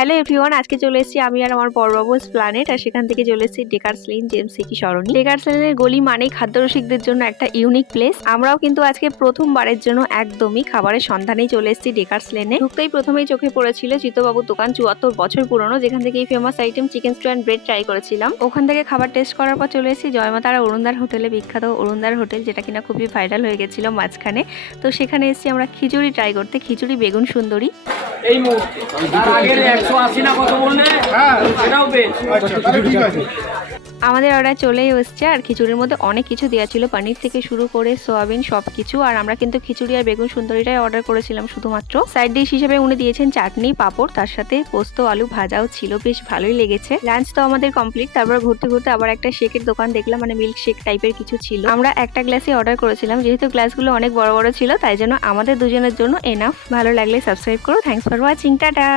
Hello everyone, আজকে চলে এসেছি আমি আর আমার বড়বাবুস প্ল্যানেট, আর সেখান থেকে চলে এসেছি ডেকার্স লেন জেমস সিটি সরণি। ডেকার্স লেনের গলি মানেই খাদ্যরসিকদের জন্য একটা ইউনিক প্লেস। আমরাও কিন্তু আজকে প্রথমবারের জন্য একদমই খাবারের সন্ধানেই চলে এসেছি ডেকার্স লেনে। ঢুকতেই প্রথমেই চোখে পড়েছিল চিত্তবাবুর দোকান, 74 বছর পুরনো, যেখান থেকে এই famous item chicken stew and bread try করেছিলাম। ওখান থেকে খাবার টেস্ট করার পর চলে এসেছি জয়মাতারা অরুণদার হোটেলে, বিখ্যাত অরুণদার হোটেল, যেটা কিনা খুবই ভাইরাল হয়ে গেছিল মাঝখানে। তো সেখানে এসেছি আমরা খিচুড়ি ট্রাই করতে, খিচুড়ি বেগুন সুন্দরী। এই মুহূর্তে তার আগের 180 না কত বললে সেটাও বেশ ঠিক আছে। আমাদের অর্ডার চলেই এসছে, আর খিচুড়ির মধ্যে অনেক কিছু দেওয়া ছিল, পনির থেকে শুরু করে সোয়াবিন সবকিছু। আর আমরা কিন্তু খিচুড়ি আর বেগুন সুন্দরীটাই অর্ডার করেছিলাম শুধুমাত্র। সাইড ডিশ হিসেবে উনি দিয়েছেন চাটনি, পাঁপড়, তার সাথে পোস্ত আলু ভাজাও ছিল, বেশ ভালোই লেগেছে। লাঞ্চ তো আমাদের কমপ্লিট। তারপর ঘুরতে ঘুরতে আবার একটা শেকের দোকান দেখলাম, মানে মিল্ক শেক টাইপের কিছু ছিল। আমরা একটা গ্লাসই অর্ডার করেছিলাম, যেহেতু গ্লাসগুলো অনেক বড় বড় ছিল, তাই জন্য আমাদের দুজনের জন্য এনাফ। ভালো লাগলে সাবস্ক্রাইব করো। Thanks for watching, tata.